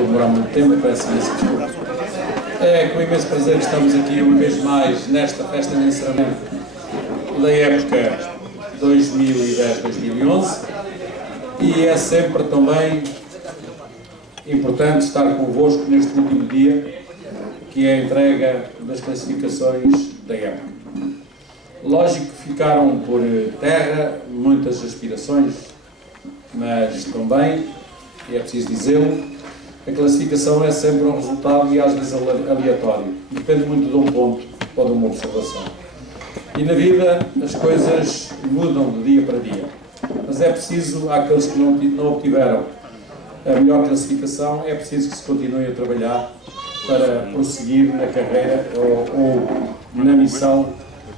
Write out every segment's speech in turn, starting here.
vou demorar muito tempo, peço imensa desculpa. É com imenso prazer que estamos aqui uma vez mais nesta festa de encerramento da época 2010-2011 e é sempre também importante estar convosco neste último dia, que é a entrega das classificações da época. Lógico que ficaram por terra muitas aspirações, mas também, e é preciso dizê-lo, a classificação é sempre um resultado e às vezes aleatório. Depende muito de um ponto ou de uma observação. E na vida as coisas mudam de dia para dia. Mas é preciso, àqueles que não obtiveram a melhor classificação, é preciso que se continue a trabalhar para prosseguir na carreira ou na missão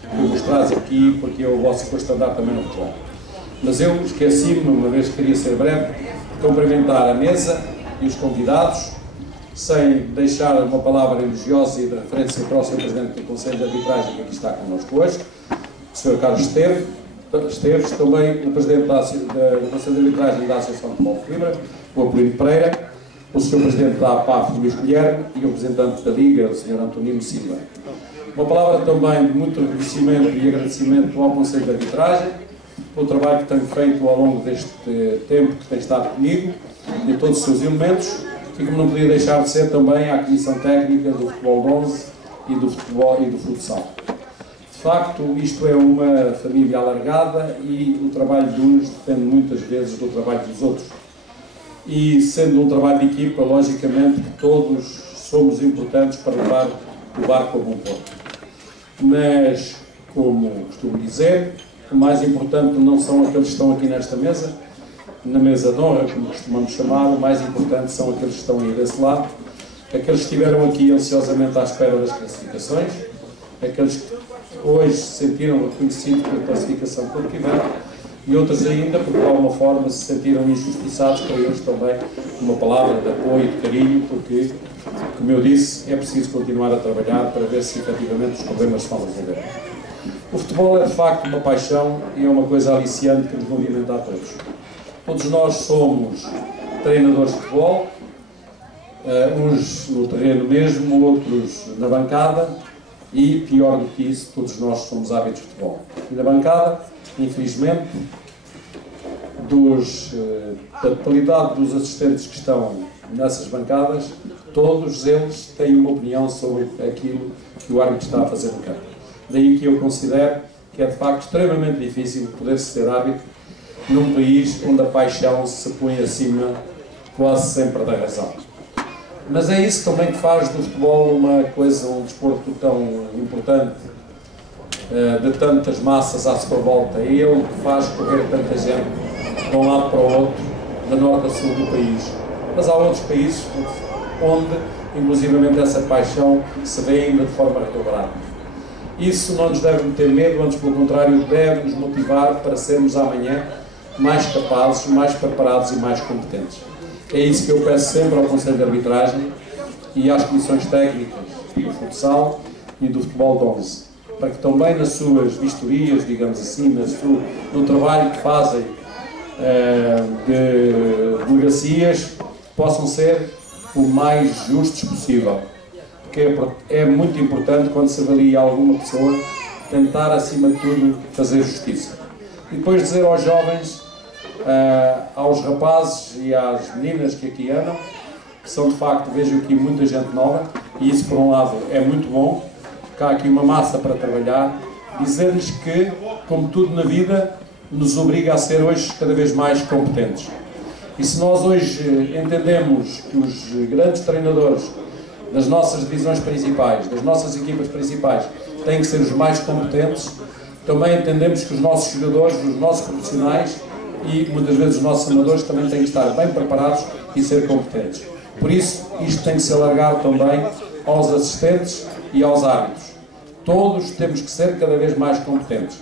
que vos traz aqui, porque é o vosso co-estandarte também no futebol. Mas eu esqueci-me, uma vez que queria ser breve, de cumprimentar a mesa e os convidados, sem deixar uma palavra elogiosa e de referência para o Sr. Presidente do Conselho de Arbitragem, que aqui está connosco hoje, o Sr. Carlos Esteves, também o Presidente do Conselho de Arbitragem da Associação de Futebol de Coimbra, o Apolíneo Pereira, o Sr. Presidente da APAF, Luís Guilherme, e o Representante da Liga, o Sr. Antonino Silva. Uma palavra também de muito reconhecimento e agradecimento ao Conselho de Arbitragem, pelo trabalho que tem feito ao longo deste tempo que tem estado comigo, e todos os seus elementos, e como não podia deixar de ser também à Comissão Técnica do Futebol de 11 e do futebol e do futsal. De facto, isto é uma família alargada e o trabalho de uns depende muitas vezes do trabalho dos outros. E sendo um trabalho de equipa, logicamente que todos somos importantes para levar o barco a bom porto. Mas, como costumo dizer, o mais importante não são aqueles que estão aqui nesta mesa, na mesa de honra, como costumamos chamar, o mais importante são aqueles que estão aí desse lado, aqueles que estiveram aqui ansiosamente à espera das classificações, aqueles que hoje se sentiram reconhecidos pela classificação que tiveram, e outros ainda, porque de alguma forma se sentiram injustiçados, para eles também uma palavra de apoio, de carinho, porque, como eu disse, é preciso continuar a trabalhar para ver se efetivamente os problemas se vão resolver. O futebol é de facto uma paixão e é uma coisa aliciante que nos movimenta a todos. Todos nós somos treinadores de futebol, uns no terreno mesmo, outros na bancada e, pior do que isso, todos nós somos árbitros de futebol. E na bancada, infelizmente, da totalidade dos assistentes que estão nessas bancadas, todos eles têm uma opinião sobre aquilo que o árbitro está a fazer no campo. Daí que eu considero que é de facto extremamente difícil poder ser árbitro num país onde a paixão se põe acima quase sempre da razão. Mas é isso também que faz do futebol uma coisa, um desporto tão importante, de tantas massas à sua volta. É ele que faz correr tanta gente de um lado para o outro, da norte a sul do país. Mas há outros países onde, inclusivamente, essa paixão se vê ainda de forma redobrada. Isso não nos deve meter medo, antes pelo contrário, deve nos motivar para sermos amanhã mais capazes, mais preparados e mais competentes. É isso que eu peço sempre ao Conselho de Arbitragem e às comissões técnicas do futsal e do futebol de 11, para que também nas suas vistorias, digamos assim, no trabalho que fazem de delegacias, possam ser o mais justos possível. Porque é muito importante, quando se avalia alguma pessoa, tentar, acima de tudo, fazer justiça. E depois dizer aos jovens, aos rapazes e às meninas que aqui andam, que são de facto, vejo aqui muita gente nova, e isso por um lado é muito bom, porque há aqui uma massa para trabalhar, dizer-lhes que, como tudo na vida, nos obriga a ser hoje cada vez mais competentes. E se nós hoje entendemos que os grandes treinadores das nossas divisões principais, das nossas equipas principais, têm que ser os mais competentes, também entendemos que os nossos jogadores, os nossos profissionais e muitas vezes os nossos amadores também têm que estar bem preparados e ser competentes. Por isso, isto tem que se alargar também aos assistentes e aos árbitros. Todos temos que ser cada vez mais competentes.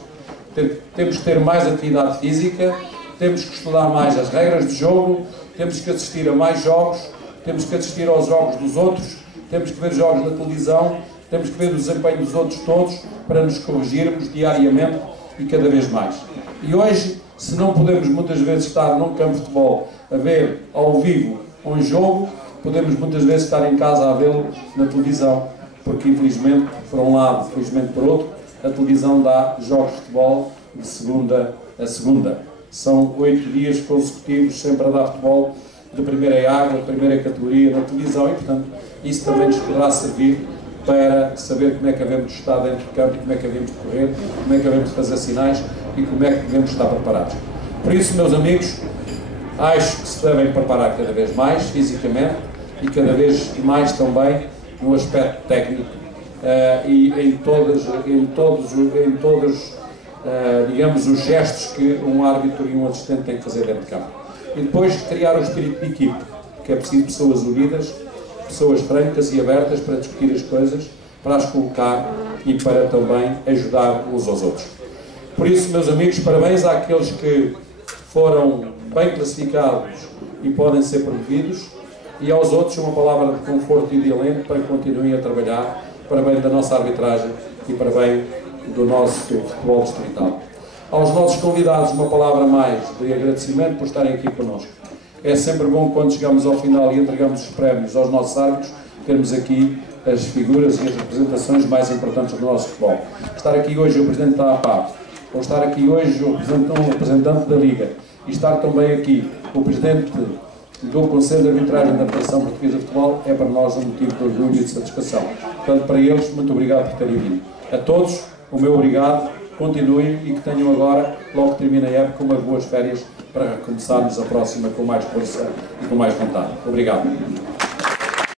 Temos que ter mais atividade física, temos que estudar mais as regras de jogo, temos que assistir a mais jogos, temos que assistir aos jogos dos outros, temos que ver jogos na televisão, temos que ver o desempenho dos outros todos para nos corrigirmos diariamente e cada vez mais. E hoje, se não podemos muitas vezes estar num campo de futebol a ver ao vivo um jogo, podemos muitas vezes estar em casa a vê-lo na televisão, porque infelizmente, por um lado, felizmente por outro, a televisão dá jogos de futebol de segunda a segunda. São 8 dias consecutivos sempre a dar futebol de primeira água, de primeira categoria na televisão e, portanto, isso também nos poderá servir para saber como é que havemos de estar dentro de campo, como é que havemos de correr, como é que havemos de fazer sinais e como é que devemos estar preparados. Por isso, meus amigos, acho que se devem preparar cada vez mais fisicamente e cada vez mais também no aspecto técnico e em todos digamos, os gestos que um árbitro e um assistente têm que fazer dentro de campo. E depois criar o espírito de equipe, que é preciso pessoas unidas, pessoas francas e abertas para discutir as coisas, para as colocar e para também ajudar uns aos outros. Por isso, meus amigos, parabéns àqueles que foram bem classificados e podem ser promovidos, e aos outros uma palavra de conforto e de alento para que continuem a trabalhar para bem da nossa arbitragem e para bem do nosso futebol distrital. Aos nossos convidados uma palavra mais de agradecimento por estarem aqui connosco. É sempre bom quando chegamos ao final e entregamos os prémios aos nossos árbitros, termos aqui as figuras e as representações mais importantes do nosso futebol. Estar aqui hoje o Presidente da APAP, ou estar aqui hoje o representante da Liga, e estar também aqui o Presidente do Conselho de Arbitragem da Federação Portuguesa de Futebol é para nós um motivo de orgulho e de satisfação. Portanto, para eles, muito obrigado por terem vindo. A todos, o meu obrigado, continuem e que tenham agora, logo que termina a época, umas boas férias para começarmos a próxima com mais força e com mais vontade. Obrigado.